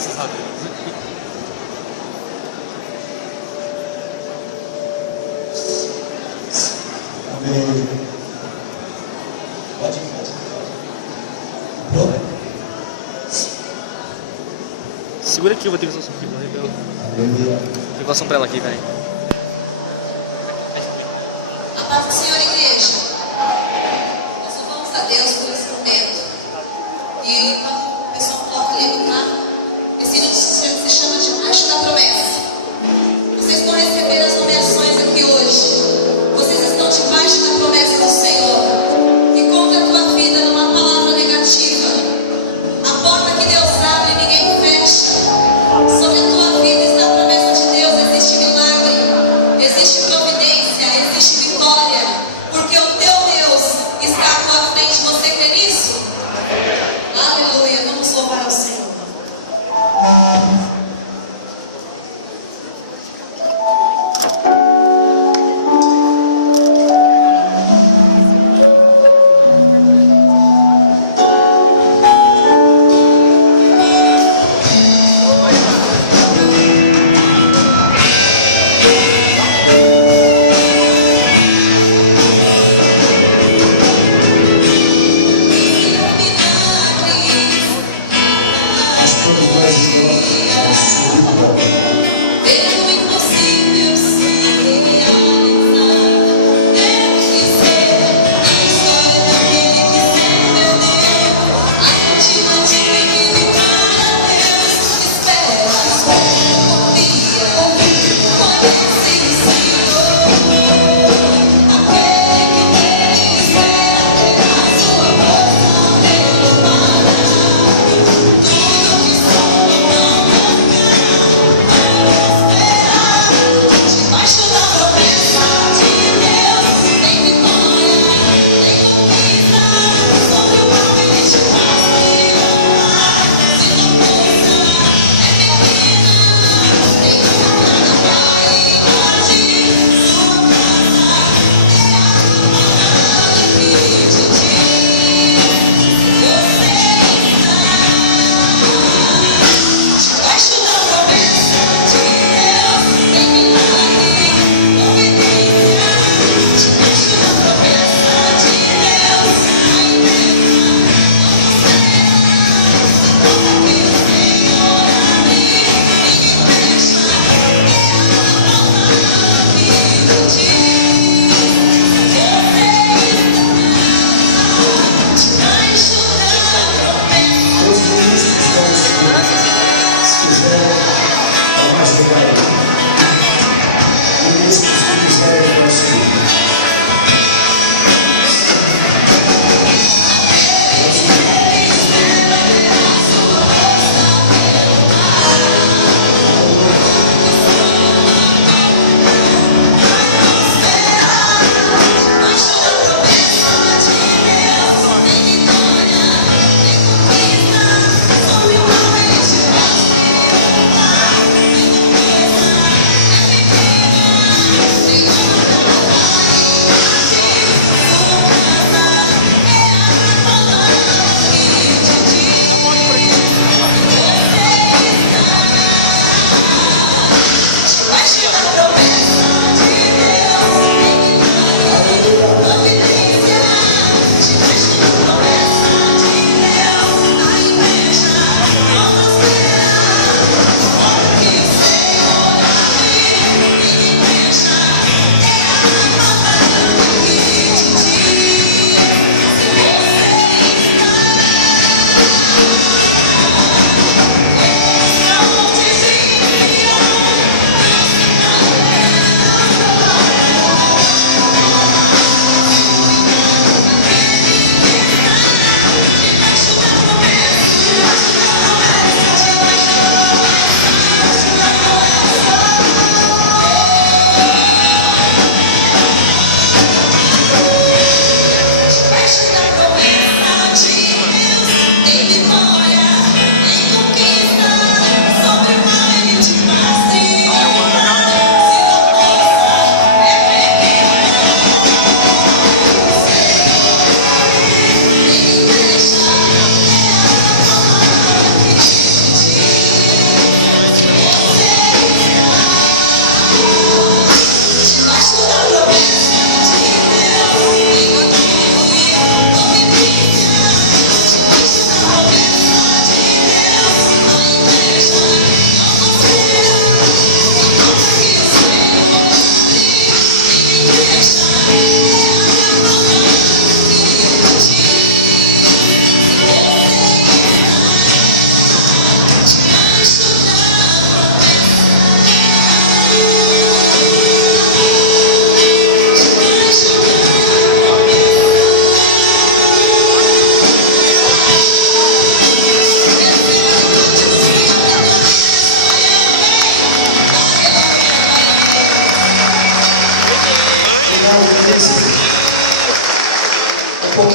Graças a Deus. Amém. Pode ir. Pronto? Segura aqui, eu vou ter revelação aqui. Aleluia. Revelação pra ela aqui, velho. A paz do Senhor, igreja. Nós louvamos a Deus por esse momento. E o pessoal coloca ali no carro. Esse hino se chama de Marcha da Promessa. Vocês vão receber as nomeações aqui hoje. Vocês estão debaixo da promessa do Senhor. E contra a tua vida numa palavra negativa. A porta que Deus abre, ninguém fecha. Sobre a tua vida está a promessa de Deus. Existe milagre, existe providência, existe vitória. Porque o teu Deus está à tua frente. Você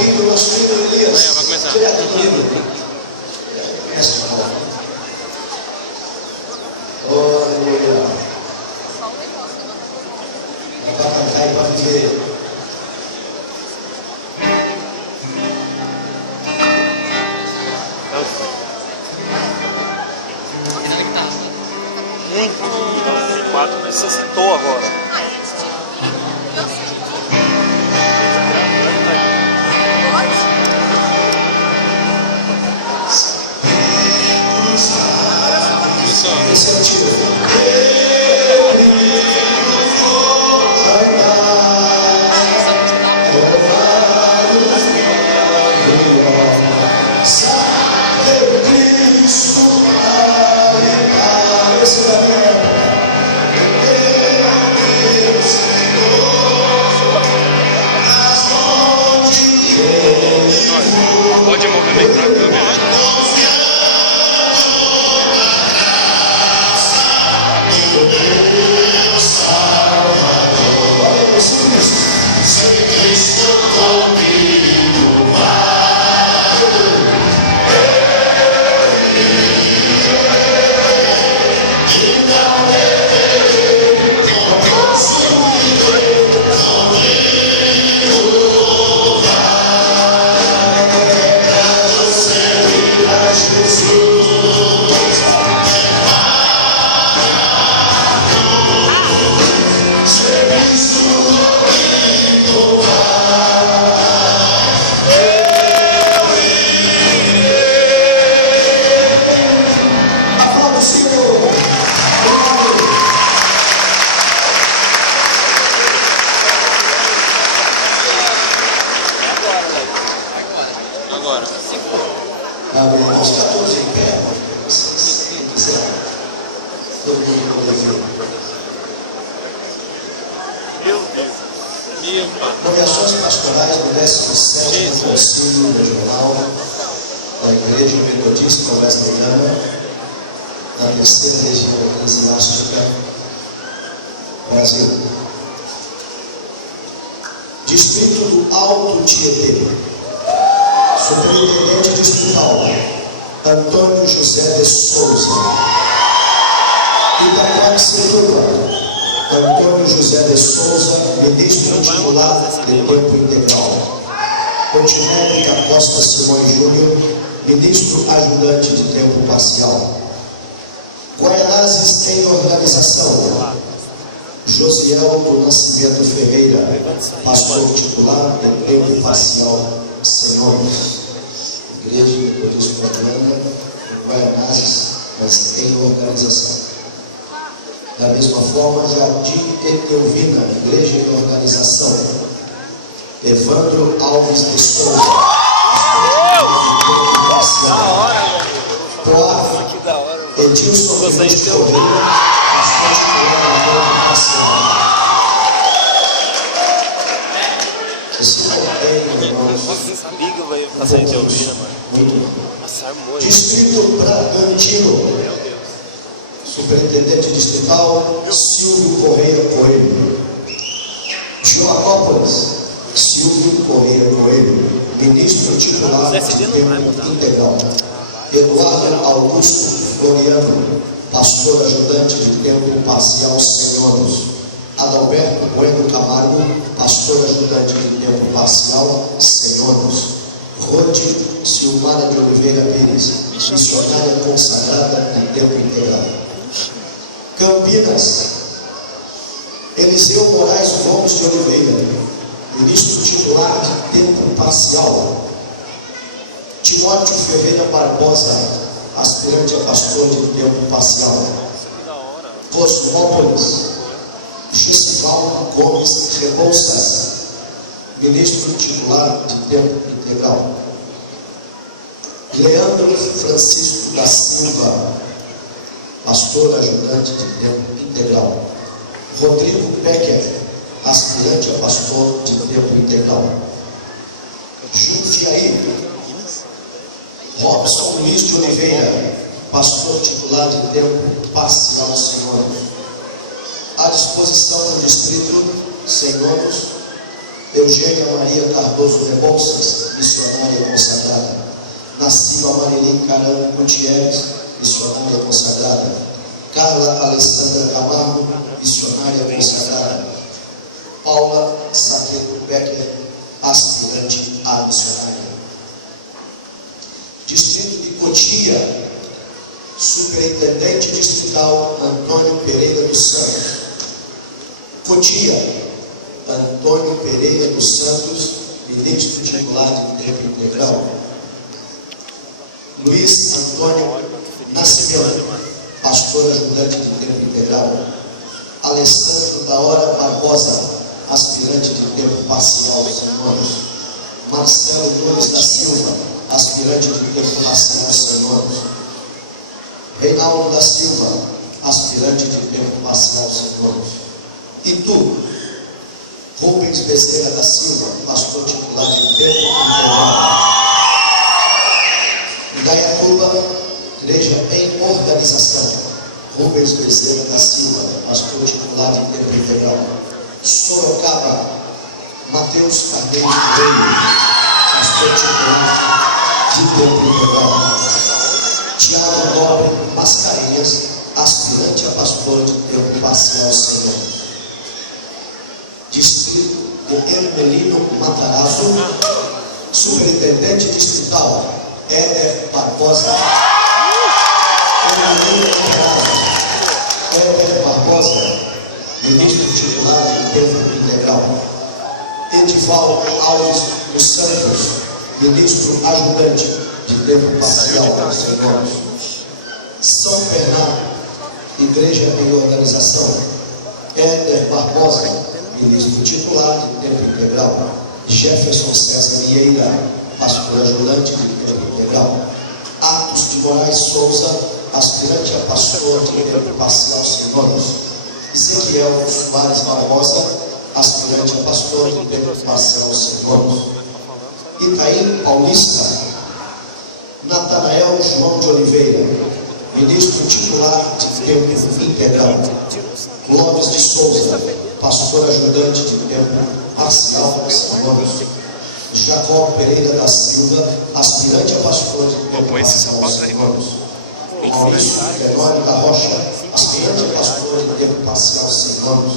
filho, nosso filho Elias. Vai começar. Direto comigo. Mestre, por favor. Aleluia. É para cantar e para viver. Muito. 4 necessitou agora. Esse é o tiro. Pode movimentar a câmera. Agora. Amém. Nós estamos todos em pé. Se quiser. Todo mundo pode vir. Meu Deus. Meu pai. Nomeações pastorais do 17º Concílio Regional da Igreja Metodista Wesleyana da terceira região eclesiástica Brasil. Distrito do Alto Tietê. Superintendente distrital Antônio José de Souza. Itaquaquecetuba Antônio José de Souza, ministro titular de tempo integral. Continente da Costa Simões Júnior, ministro ajudante de tempo parcial. Guaianazes em organização. Josiel do Nascimento Ferreira, pastor titular de tempo parcial. Senhores, Igreja Metodista Urbana, Guaianazes, mas em organização. Da mesma forma, Jardim Etelvina, Igreja em organização. Evandro Alves de Souza, Poá, Edilson Augusto Correia, pastor titular de tempo parcial. Sabia que eu ia passar em Teovina, mano. Muito bom. Passar muito. Distrito Bragantino. Superintendente distrital Silvio Correia Coelho. Joacópolis, Silvio Correia Coelho, ministro titular de tempo integral. Eduardo Augusto Floriano, pastor ajudante de tempo parcial Senhoros. Adalberto Bueno Camargo, pastor ajudante de tempo parcial Senhoros. Rode Silmara de Oliveira Pires, missionária consagrada em tempo integral. Campinas, Eliseu Moraes Gomes de Oliveira, ministro titular de tempo parcial. Timóteo Ferreira Barbosa, aspirante a pastor de tempo parcial. Cosmópolis, Gessival Gomes Rebouças, ministro titular de tempo integral. Leandro Francisco da Silva, pastor ajudante de tempo integral. Rodrigo Becker, aspirante a pastor de tempo integral. Jundiaí, Robson Luiz de Oliveira, pastor titular de tempo parcial Senhor. À disposição do distrito Senhoros, Eugênia Maria Cardoso Rebouças, missionária consagrada. Nascida Marilim Caramba Gutierrez, missionária consagrada. Carla Alessandra Camargo, missionária consagrada. Paula Saqueto Becker, aspirante a missionária. Distrito de Cotia, Superintendente Distrital Antônio Pereira dos Santos. Cotia, Antônio Pereira dos Santos, ministro titular de tempo integral. Luiz Antônio Nascimento, pastor ajudante de tempo integral. Alessandro da Hora Barbosa, aspirante de tempo parcial, senhores. Marcelo Nunes da Silva, aspirante de tempo parcial, senhores. Reinaldo da Silva, aspirante de tempo parcial, senhores. E tu, Rubens Bezerra da Silva, pastor titular de tempo integral. Indaiatuba, igreja em organização. Rubens Bezerra da Silva, pastor titular de tempo integral. Sorocaba, Mateus Carneiro Coelho, pastor titular de tempo integral. Tiago Nobre Mascarenhas, aspirante a pastor de tempo parcial, senhor. Distrito de Hermelino Matarazzo, superintendente distrital Éder Barbosa. Hermelino Matarazzo, Éder Barbosa, ministro titular de tempo integral. Edivaldo Alves dos Santos, ministro ajudante de tempo parcial, senhores. São Bernardo, igreja em organização. Éder Barbosa, ministro titular de tempo integral. Jefferson César Vieira, pastor ajudante de tempo integral. Atos de Moraes Souza, aspirante a pastor de tempo parcial, senhores. Ezequiel Soares Barbosa, aspirante a pastor de tempo parcial, senhores. Itaim Paulista, Natanael João de Oliveira, ministro titular de tempo integral. Clóvis de Souza, pastor ajudante de tempo parcial, senhores. Jacó Pereira da Silva, aspirante a pastor de tempo parcial, senhores. Maurício Tenório da Rocha, aspirante a pastor de tempo parcial, senhores.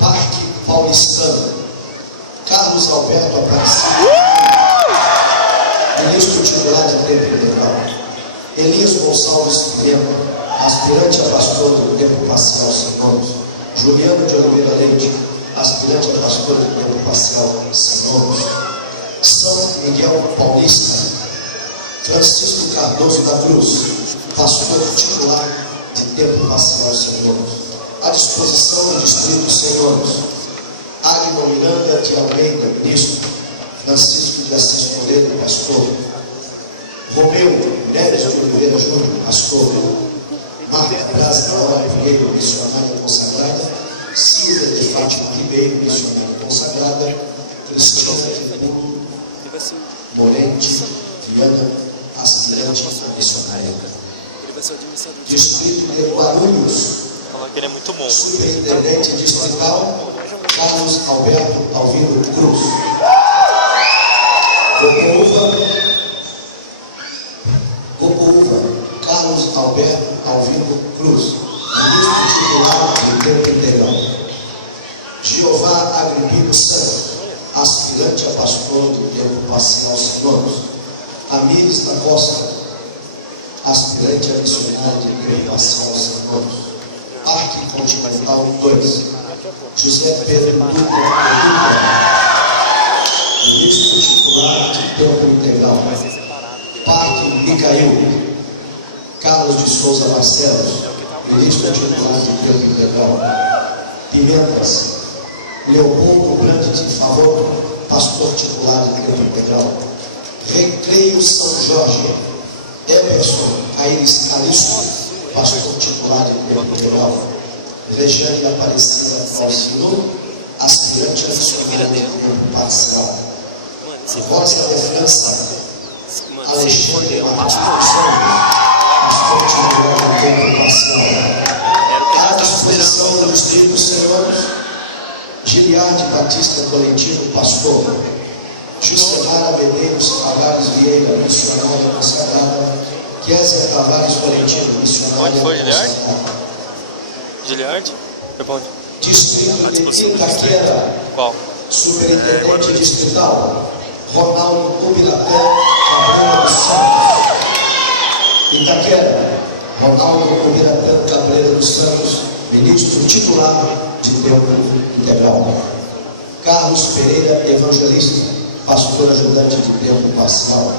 Parque Paulistano, Carlos Alberto Aparecido, ministro titular de tempo integral. Elias Gonçalves Pinheiro, aspirante a pastor de tempo parcial, senhores. Juliano de Oliveira Leite, aspirante a pastor de tempo parcial, senhores. São Miguel Paulista, Francisco Cardoso da Cruz, pastor titular de tempo parcial, senhores. À disposição do distrito, senhores. Agno Miranda de Almeida, ministro. Francisco de Assis Toledo, pastor. Romeu Neves de Oliveira Júnior, pastor. Marta Braz da Hora Pinheiro, missionária consagrada. Silvia de Fátima Ribeiro, missionária consagrada. Cristina de Mundo Morente Viana, aspirante missionária. Distrito de Guarulhos, Ele é muito bom. superintendente distrital Carlos Alberto Alvino Cruz. Copuva, Carlos Alberto Alvino Cruz, ministro titular de tempo integral. Jeová Agripino Santos, aspirante a pastor de tempo parcial, senhores. Amires da Costa, aspirante a missionário de tempo parcial, senhores. Parque Continental 2, José Pedro Dutra, ministro titular de tempo integral. Parque Micael, Carlos de Souza Barcelos, ministro titular de tempo integral. Pimentas, Leopoldo Grande de Favor, pastor titular de tempo integral. Recreio São Jorge, Emerson Aires Calixto, pastor titular de tempo integral. Regiane Aparecida Alcino, aspirante a missionária de tempo parcial. Rosa de França, Alexandre Martins dos Santos, pastor titular de tempo parcial. À disposição dos distritos, senhores. Eliade Batista Tolentino, pastor. Jusemara Medeiros Tavares Vieira, missionária consagrada. Kézia Tavares Tolentino, missionária Onde foi, Giliard? consagrada. Giliard? Foi pra onde? Distrito de Itaquera. Qual? Superintendente distrital Ronaldo Ubiratã Cabreira dos Santos. Itaquera, Ronaldo Ubiratã Cabreira dos Santos, ministro titular de tempo integral. Carlos Pereira Evangelista, pastor ajudante de tempo parcial.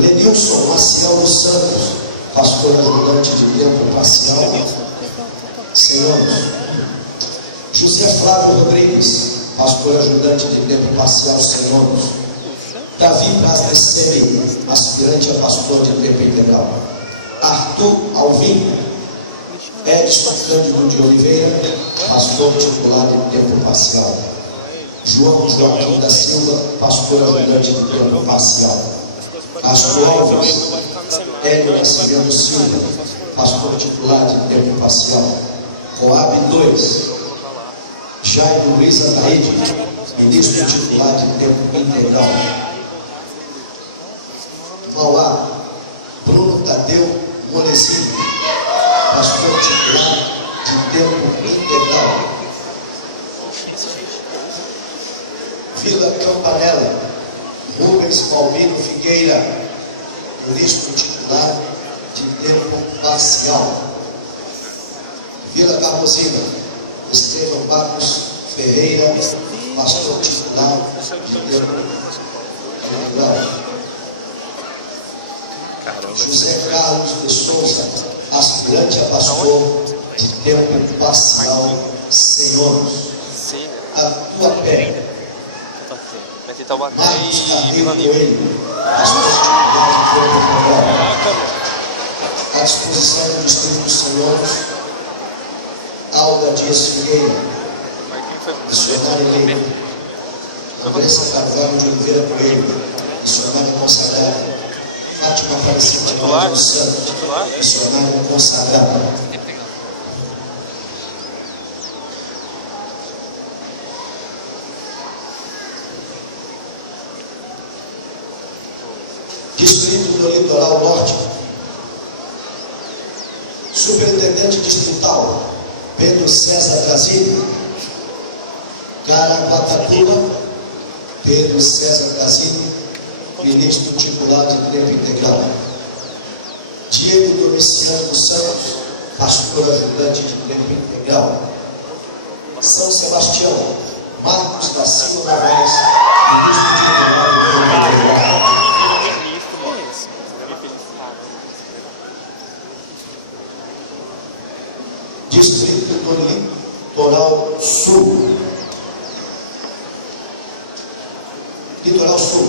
Lenilson Maciel dos Santos, pastor ajudante de tempo parcial. Senhores, José Flávio Rodrigues, pastor ajudante de tempo parcial, senhores. Davi Braz de Semi, aspirante a pastor de tempo integral. Arthur Alvim, Edson Cândido de Oliveira, pastor titular de tempo parcial. João Joaquim da Silva, pastor ajudante de tempo parcial. Astro Alves, Hélio Nascimento Silva, pastor titular de tempo parcial. Coab 2, Jairo Luiz Ataíde, ministro titular de tempo integral. Mauá, Bruno Tadeu Molezinho, pastor titular de tempo integral. Vila Campanella, Rubens Paulino Figueira, ministro titular de tempo parcial. Vila Carmozina, Estevão Marcos Ferreira, pastor titular de tempo integral. José Carlos de Souza, aspirante a pastor de tempo parcial, senhores. Atuapé. Marcos Carneiro Coelho, pastor titular de tempo integral. À disposição do Distrito dos Senhores, Alda Dias Figueira, missionária Leite. Andressa Carvalho de Oliveira Coelho, missionária consagrada. Fátima Aparecida dos Santos, missionária consagrada. Distrito do Litoral Norte. Superintendente distrital Pedro César Casini. Caraguatatuba, Pedro César Casini, ministro titular de tempo integral. Diego Domiciano dos Santos, pastor ajudante de tempo integral. São Sebastião, Marcos da Silva Novaes, ministro titular de tempo integral. Distrito do Litoral Sul. Litoral Sul,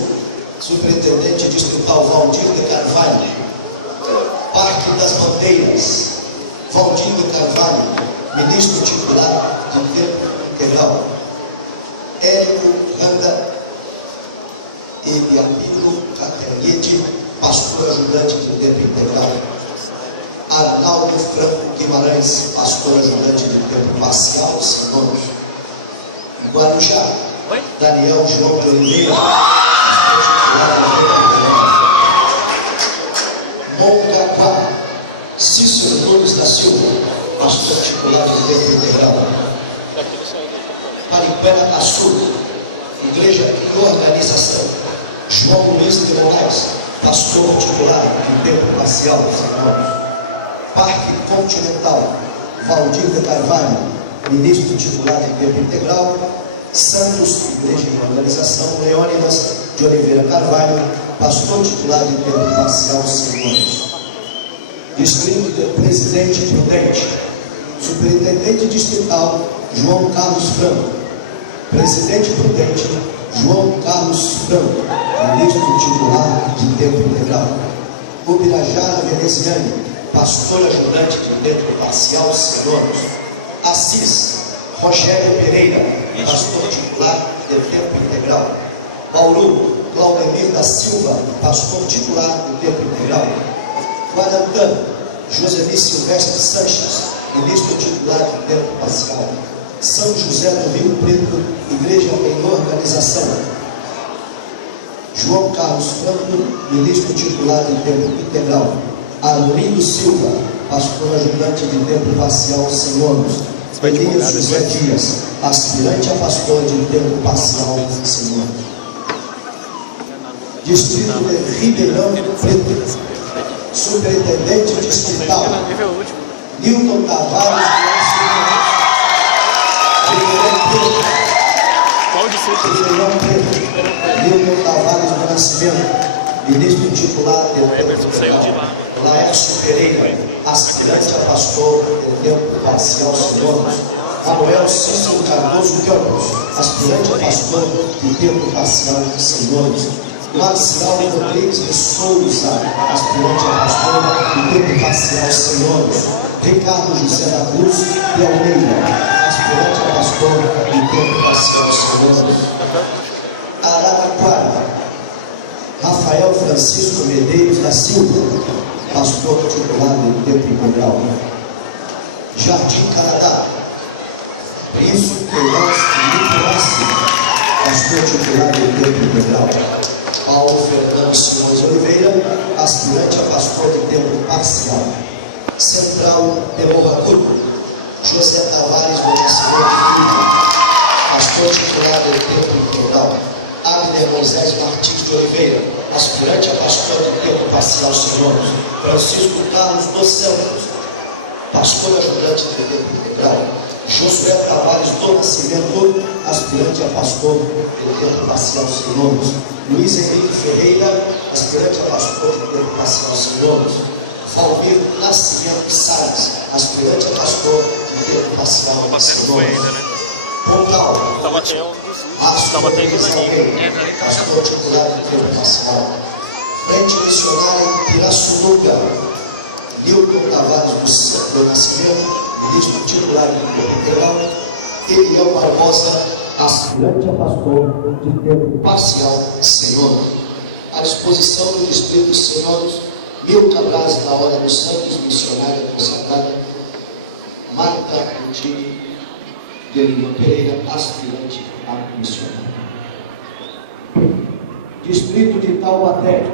Superintendente Distrital Valdir de Carvalho. Parque das Bandeiras, Valdir de Carvalho, ministro titular de tempo integral. Érico Randa Eliabino Caterguete, pastor ajudante de tempo integral. Arnaldo Franco Guimarães, pastor ajudante de tempo parcial, senhores. Guarujá, Daniel João de Oliveira, Mongaguá, Cícero Nunes da Silva, pastor titular de tempo integral. Paripana Açu, Igreja e Organização. João Luiz de Moraes, pastor titular de tempo parcial, senhores. Parque Continental, Valdir de Carvalho, ministro titular de tempo integral. Santos, Igreja e Organização. Leônidas de Oliveira Carvalho, pastor titular de tempo parcial, senhores. Distrito de Presidente Prudente, Superintendente Distrital João Carlos Franco. Presidente Prudente João Carlos Franco, ministro titular de tempo integral. Ubirajara Veneziane, pastor ajudante de tempo parcial, senhores. Assis Rogério Pereira, pastor titular de tempo integral. Bauru, Claudemir da Silva, pastor titular de tempo integral. Guarantã, Josemi Silvestre Sanches, ministro titular de tempo parcial. São José do Rio Preto, igreja em organização. João Carlos Franco, ministro titular de tempo integral. Arlindo Silva, pastor ajudante de tempo parcial, senhores. Elias José Dias, aspirante a pastor de tempo parcial, senhor. Distrito de Ribeirão Preto, superintendente distrital. Newton Tavares do Nascimento. Qual distrito? Ribeirão Preto. Newton Tavares do Nascimento, ministro titular de Emerson saiu de lá. Laércio Pereira, aspirante a pastor de tempo parcial, senhores. Manuel Cícero Cardoso Campos, aspirante a pastor de tempo parcial, senhores. Marcial Rodrigues de Souza, aspirante a pastor de tempo parcial, senhores. Ricardo José da Cruz de Almeida, aspirante a pastor de tempo parcial, senhores. Araraquara, Rafael Francisco Medeiros da Silva, pastor titular de tempo integral. Jardim Canadá, Príncipe Queiroz Nicolassi, pastor titular de tempo integral. Paulo Fernando Simões Oliveira, aspirante a pastor de tempo parcial. Central de Morragudo, José Tavares do Nascimento Filho, pastor titular de tempo integral. Abner Moisés Martins de Oliveira, aspirante a pastor de tempo parcial, senhores. Francisco Carlos dos Santos, pastor ajudante de tempo integral. Josué Tavares do Nascimento, aspirante a pastor de tempo parcial, senhores. Luiz Henrique Ferreira, aspirante a pastor de tempo parcial, senhores. Valmir Nascimento Salles, aspirante a pastor de tempo parcial, senhores. Pontal, pastor titular de tempo parcial. Frente missionária em Pirassununga, Nilton Tavares do Nascimento, ministro titular de tempo integral. Eliel Barbosa, aspirante a pastor de tempo parcial, senhor. À disposição do distrito, senhores, Milton Braz da Hora dos Santos, missionária consagrada. Marta Coutinho de Lima Pereira, aspirante a missionária. Distrito de Taubaté,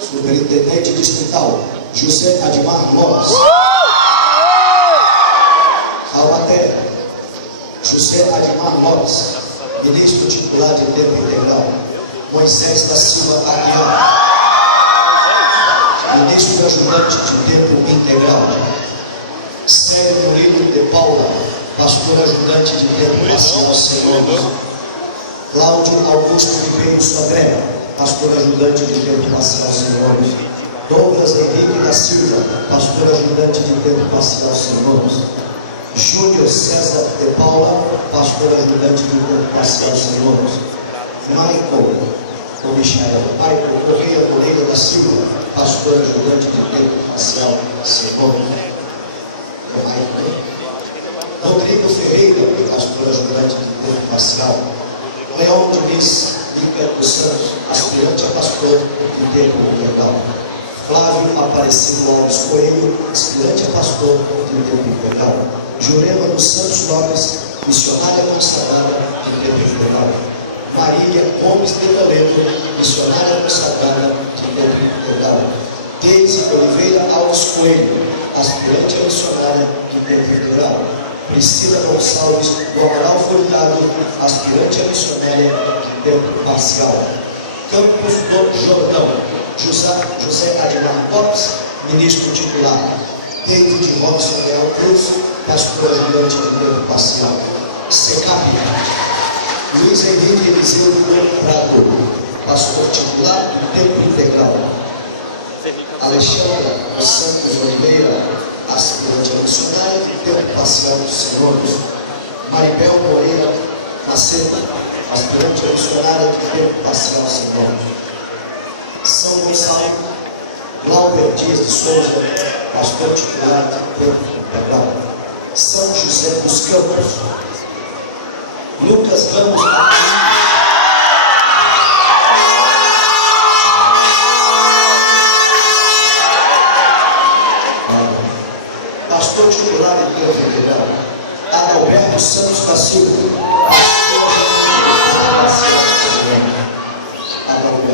superintendente distrital, José Admar Lopes. Taubaté, José Admar Lopes, ministro titular de tempo integral. Moisés da Silva Aguiar, ministro ajudante de tempo integral. Célio Murilo de Paula, pastor ajudante de tempo parcial, senhor. Cláudio Augusto Ribeiro Sodré, pastor ajudante de tempo parcial, senhores. Douglas Henrique da Silva, pastor ajudante de tempo parcial, senhores. Júlio César de Paula, pastor ajudante de tempo parcial, senhores. Michael Correia Moreira da Silva, pastor ajudante de tempo parcial, senhores. Rodrigo Ferreira, pastor ajudante de tempo parcial. Leão Diniz Ricardo dos Santos, aspirante a pastor de tempo integral. Flávio Aparecido Alves Coelho, aspirante a pastor de tempo integral. Jurema dos Santos Lopes, missionária consagrada de tempo integral. Marília Gomes de Toledo, missionária consagrada de tempo integral. Deise Oliveira Alves Coelho, aspirante a missionária de tempo integral. Priscila Gonçalves do Amaral Furtado, aspirante a missionária de tempo parcial. Campos do Jordão, José Admar Lopes, ministro titular. David Robson Leal Cruz, pastor ajudante de tempo parcial. SECAP, Luiz Henrique Eliseu Prado, pastor titular de tempo integral. Alexandre dos Santos Oliveira, aspirante a missionária de tempo parcial dos senhores. Maribel Moreira Macedo, aspirante a missionária de tempo parcial, senhores. São Gonçalo, Glauber Dias de Souza, pastor titular de tempo integral. São José dos Campos, Lucas Ramos pastor titular de tempo integral.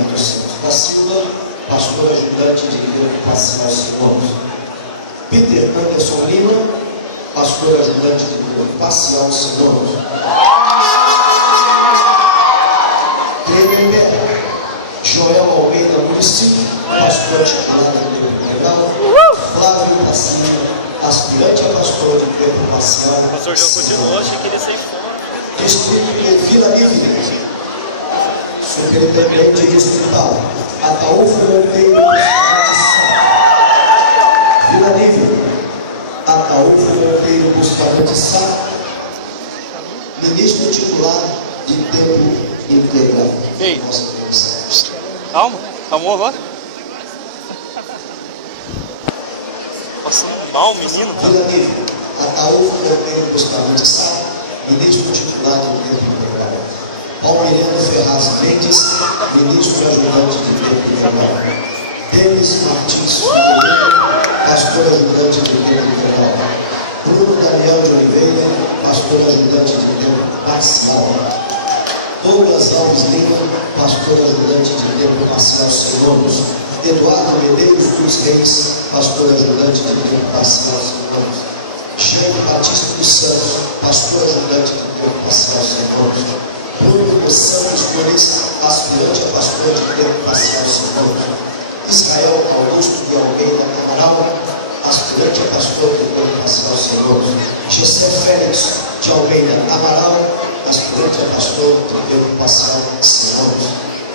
Alberto Santos da Silva, pastor ajudante de líder parcial Simões. Peter Anderson Lima, pastor ajudante de líder parcial Simões. Cleber Joel Almeida Município, pastor titular do tempo integral. Flávio Passinha, aspirante a pastor de tempo parcial. O pastor João continuou, achei que ele ia sair fora. Distrito de Vila Livre, superintendente distrital Ataúfo Monteiro. Vila Livre, Ataúfo Monteiro Bustamante Sá, ministro titular de tempo integral. Ei, calma, calmou agora? Nossa, mal, menino. Vila Livre, Ataúfo Monteiro Bustamante Sá, ministro titular de tempo integral. Palmeirano Ferraz Mendes, ministro ajudante de tempo integral. Denis Martins Figueiredo, pastor ajudante de tempo integral. Bruno Daniel de Oliveira, pastor ajudante de tempo parcial. Douglas Alves Lima, pastor ajudante de tempo parcial Senhores. Eduardo Medeiros dos Reis, pastor ajudante de tempo parcial Senhores. Jean Batista dos Santos, pastor ajudante de tempo parcial Senhores. Bruno dos Santos Muniz, aspirante a pastor de tempo parcial Senhores. Israel Augusto de Almeida Amaral, aspirante a pastor de tempo parcial Senhores. José Félix de Almeida Amaral, aspirante a pastor de tempo parcial Senhores.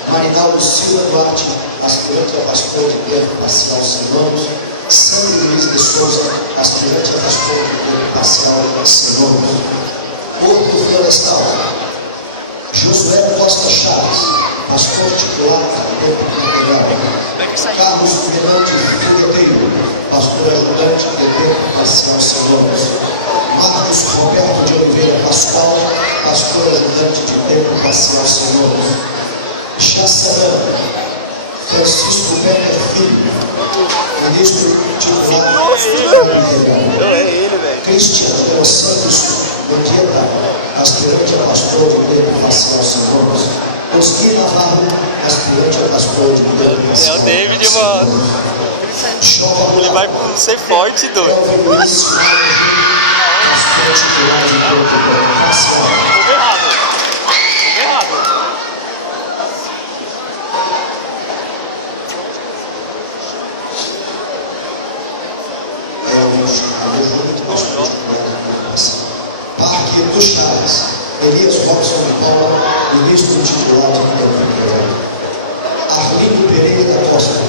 Marinaldo Silva Duarte, aspirante a pastor de tempo parcial Senhores. Sandro Luiz de Souza, aspirante a pastor de tempo parcial Senhores. Porto Florestal, Josué Costa Chaves, pastor titular de tempo integral. Carlos Fernandes Fogueteiro, pastor ajudante de tempo parcial Senhores. Marcos Roberto de Oliveira Pascoal, pastor ajudante de tempo parcial Senhores. Jaçanã Francisco Becker Filho, ministro titular de tempo integral. É ele, velho. Cristian dos Santos Mendieta, aspirante a pastor de tempo parcial Senhores. Osquim Navarro, aspirante a pastor de tempo parcial. É o David, mano. Ele vai ser forte, doido. Elvin Luiz pastor titular de tempo parcial. Tudo errado. Tudo errado. Parque do Chaves, Elias Robson de Paula, ministro titular de tempo integral. Arlindo Pereira da Costa,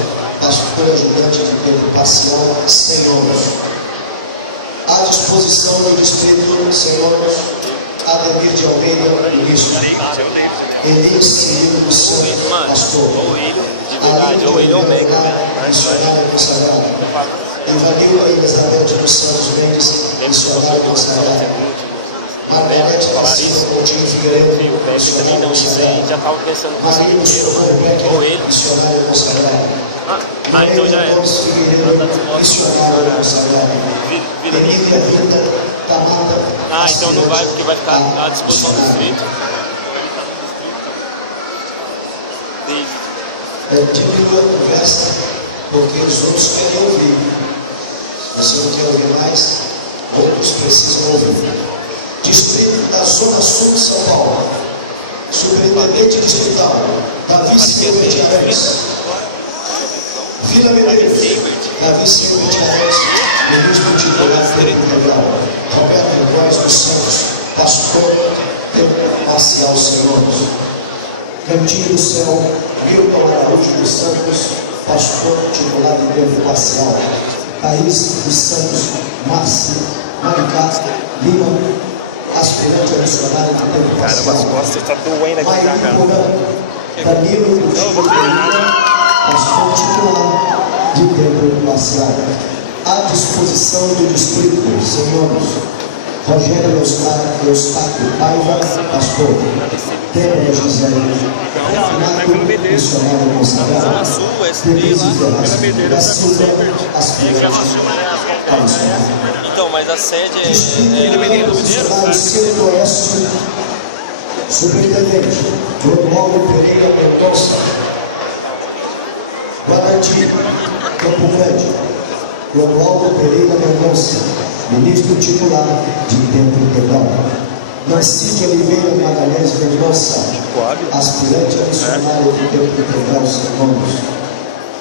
pastor ajudante de tempo parcial, Senhores. À disposição do distrito, Senhores, Ademir de Almeida, ministro. Elias Cirilo dos Santos, pastor. Ou ele, de verdade, ou ele é o Mega, missionário consagrado. Ivanilda Elizabeth dos Santos Mendes, missionário consagrado. Margarete Silva Coutinho Figueiredo, missionário consagrado. já tava pensando Maria Socorro ou ele. Becker, missionário consagrado. Então já é. Gomes Figueiredo, missionário consagrado. Vida Emília Rita Tamata. então não vai, porque vai ficar à disposição do distrito. Diminua a conversa, porque os outros querem ouvir. Se você não quer ouvir mais, outros precisam ouvir. Distrito da Zona Sul de São Paulo. Superintendente distrital, Davi Silva de Arantes. Vila Medeiros, Davi Silva de Arantes, ministro titular do tempo integral. Roberto Góes dos Santos, pastor tempo parcial Senhores. Cantinho do Céu, Milton Araújo dos Santos, pastor titular de tempo parcial. Thaís dos Santos, Márcia Maricá Lima, aspirante a missionário de tempo parcial. Cara, as costas tá doendo aqui na cara. Danilo Gustavo pastor titular de tempo parcial. À disposição do distrito, senhores. Rogério Eustáquio Paiva, pastor. Débora José Renato, missionário consagrado. Denise Ferraz da Silva, aspirante a missionário. Então, mas a sede é Missionário Centro-Oeste, superintendente Romualdo Pereira Mendonça, Guarati, Campo Grande, Romualdo Pereira Mendonça, ministro titular de tempo integral. Nancy de Oliveira Magalhães Mendonça, aspirante a missionária de tempo integral Sermões.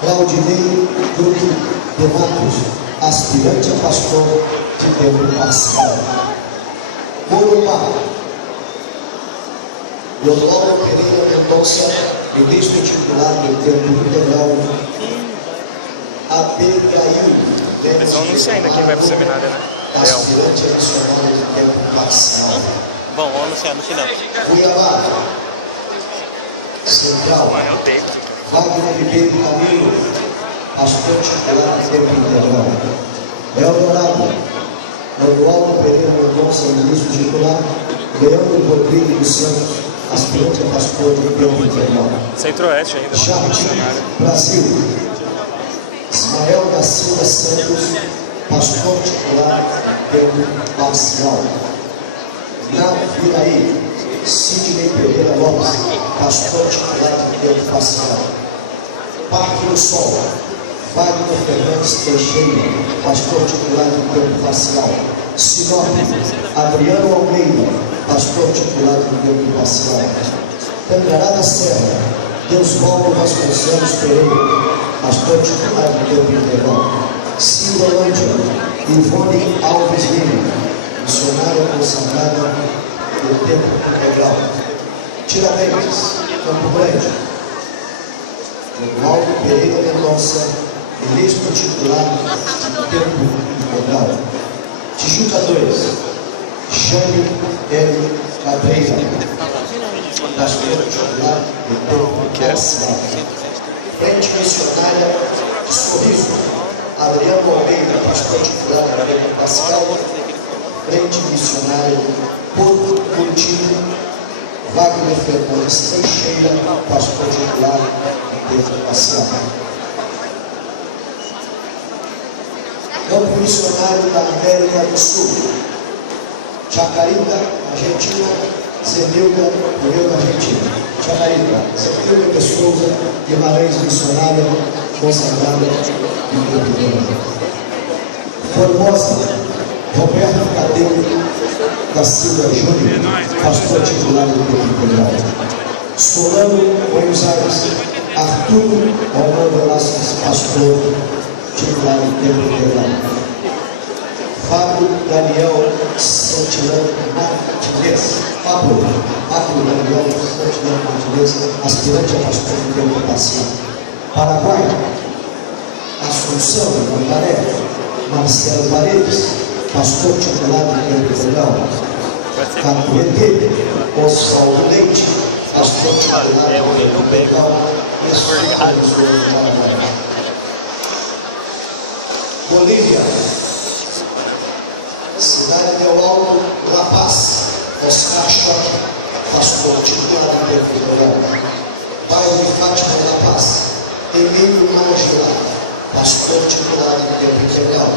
Claudinei Grupo de Matos, aspirante a pastor de tempo parcial. Morumá, Romualdo Pereira Mendonça, ministro titular de tempo integral. Abigail, Eles vão anunciar ainda quem vai pro seminário, né? aspirante a missionária de tempo parcial. Bom, vamos anunciar no final. Cuiabá, Central, Mano, eu tenho. Wagner Ribeiro Camilo, pastor titular de tempo integral. Eldorado, Romualdo Pereira Mendonça, ministro titular. Leandro Rodrigues dos Santos, aspirante a pastor de tempo integral. Centro-Oeste ainda. Jardim, Brasil. Ismael da Silva Santos, pastor titular de tempo parcial. Naviraí, Sidney Pereira Lopes, pastor titular de tempo parcial. Parque do Sol, Wagner Fernandes Teixeira, pastor titular de tempo parcial. Sinop, Adriano Almeida, pastor titular de tempo parcial. Tangará da Serra, Deusvaldo Vasconcelos Pereira, pastor titular de tempo integral. Silvânia, Ivone Alves Lima, missionária consagrada do tempo integral. Tiradentes, Campo Grande, Romualdo Pereira Mendonça, ministro titular de tempo integral. Tijuca 2, Jânio L. Cabreira, pastor titular de tempo parcial. Frente Missionária de Sorriso, Adriano Almeida, pastor titular de tempo parcial. Frente Missionária Porto Coutinho, Wagner Fernandes Teixeira, pastor titular de tempo parcial. Campo Missionário da América do Sul, Chacarita, Argentina, Zenilda, Rio da Argentina. Chacarita, Zenilda de Souza, Guimarães missionária, consagrada de Portugal. Formosa, Roberto Cadeu da Silva Júnior, pastor titular do Portugal. Solano, Buenos Aires, Arthur Romano Velasquez, pastor titular do Portugal. Fábio Daniel Santilano Martinez, Fábio Daniel Santilano Martinez, aspirante a pastor do tempo parcial. Paraguai, Assunção Mandaré, Marcelo Paredes, pastor titular do tempo integral. Capoeira, Oswaldo Leite, pastor titular do tempo integral. Bolívia, Cidade del Alto, La Paz, Oscar Choque, pastor titular do tempo integral. Bairro de Fátima de La Paz, Emílio Mangela, pastor titular do tempo integral.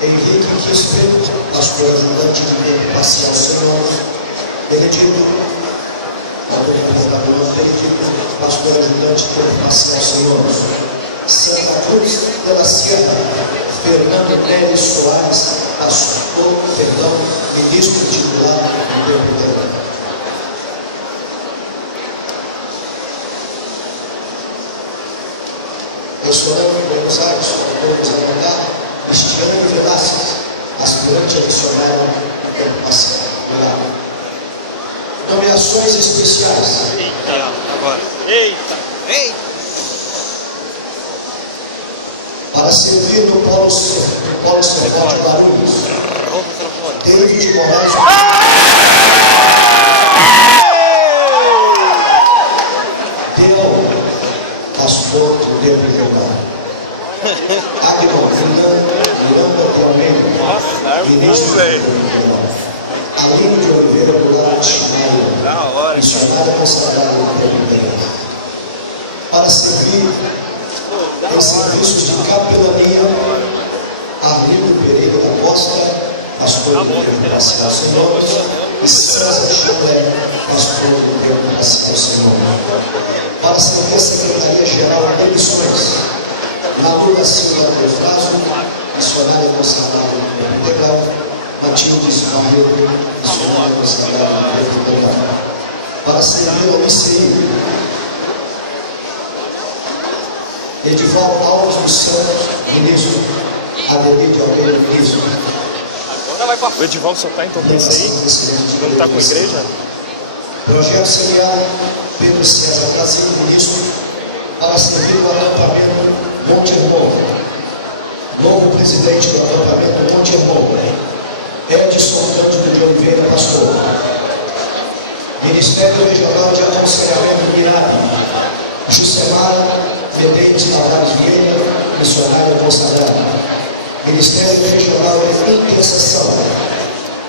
Henrique Quisper, pastor ajudante de tempo parcial, Senhor. Benedito, pastor ajudante de tempo parcial, Senhor. Santa Cruz de la Sierra, Fernando Pérez Soares, ministro titular do tempo integral. Restaurante Buenos Aires, vamos anotar, Cristiano Velasquez, aspirante a missionário do tempo parcial. Obrigado. Nomeações especiais. Eita, agora. Eita, eita. Para servir no Polo Central de Guarulhos, David Moraes. Deu pastor do tempo integral. Agnon Miranda de Almeida, ministro do tempo integral. Aline de Oliveira Goulart Chimaia, missionária consagrada do tempo integral. Para servir em serviços de capelania, Arlindo Pereira da Costa, pastor do tempo parcial, Senhor, e César Chulé, pastor do tempo parcial, Senhor. Para servir a Secretaria-Geral de Missões, Arthur da Silva Eufrásio, missionária consagrada no tempo integral. Matilde Ismael, missionária consagrada no tempo integral. Para servir ao ICI, Edivaldo Alves dos Santos, ministro. Ademir de Almeida, ministro. O Edivaldo só está em Tombense aí? Não está com a igreja? Projeto Semiárido, Pedro César Brasil, ministro, para servir o acampamento Monte Hermon. Novo presidente do acampamento Monte Hermon, Edson Cândido de Oliveira, pastor. Ministério Regional de Aconselhamento Mirada, Jusemara Medeiros Tavares Vieira, missionária consagrada. Ministério Regional de Intercessão,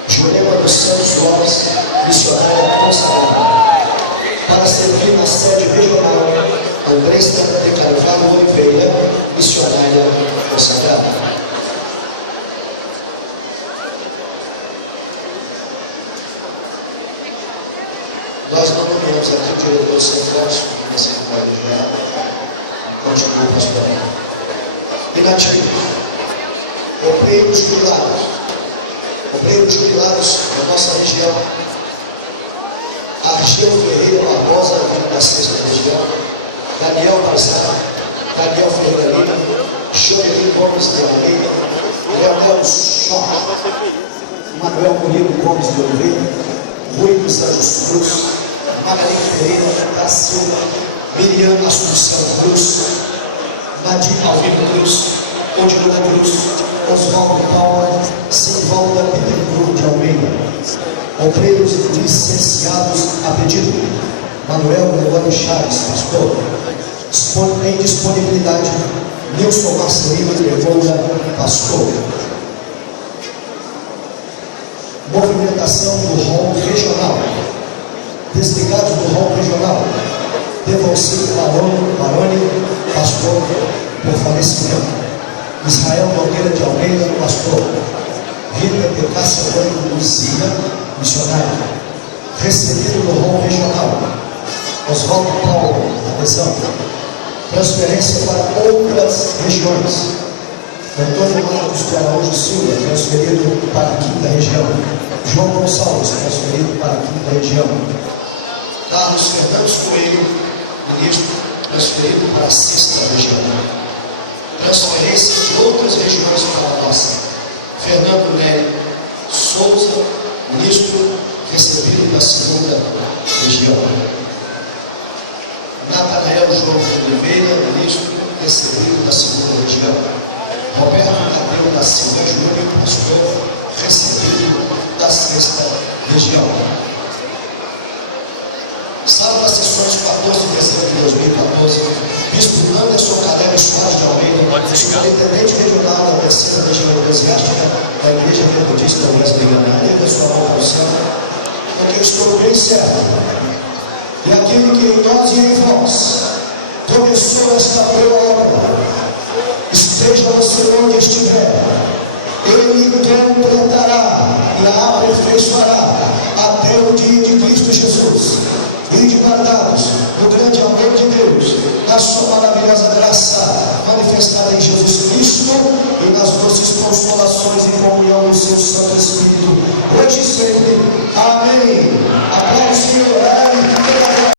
Jurema dos Santos Lopes, missionária consagrada. Para servir na sede regional, Andresta de Carvalho Oliveira, missionária consagrada. Nós não nomeamos aqui o diretor central, nesse trabalho já, continua pastorando. Inativo. Obreiros jubilados da nossa região. Argel Ferreira Barbosa, vindo da 6ª região. Daniel Barzal, Daniel Ferreira Lima, Joelino Gomes de Almeida, Leonel Jorge, Manuel Murilo Gomes de Oliveira, Rui dos Anjos Cruz, Magali Pereira da Silva, Miriam Assunção Cruz, Nadir Alvino Cruz, Odilon Cruz, Oswaldo Paula, Silvalda Pittencourt de Almeida. Obreiros licenciados a pedido. Manuel Leone Chaves, pastor. Em disponibilidade, Nilson Marcelino de Evolda, pastor. Movimentação do rol regional. Desligados do rol regional. Devolcido Baroni, pastor, por falecimento. Israel Nogueira de Almeida, pastor. Rita de Cássia Branco Luzia, missionário. Recebido no rol regional. Oswaldo Paulo, adesão. Transferência para outras regiões. Antônio Marcos de Araújo Silva, transferido para a 5ª região. João Gonçalves, transferido para a 5ª região. Carlos Fernandes Coelho, ministro, transferido para a 6ª região. Transferência de outras regiões para a nossa. Fernando Nery Souza, ministro, recebido da 2ª região. Natanael João de Oliveira, ministro, recebido da 2ª região. Roberto Tadeu da Silva Júnior, pastor, recebido da 6ª região. Sala das sessões 14 de dezembro de 2014, Bispo Anderson Caleb Soares de Almeida, superintendente regional da 3ª região eclesiástica da Igreja Metodista Brasileira, e da sua mão ao céu, porque eu estou bem certo. E aquele que em nós e em vós começou esta boa obra, esteja você onde estiver, ele completará e a aperfeiçoará até o dia de Cristo Jesus. E de guardados o grande amor de Deus, na sua maravilhosa graça manifestada em Jesus Cristo e nas doces consolações e comunhão do seu Santo Espírito, hoje e sempre. Amém.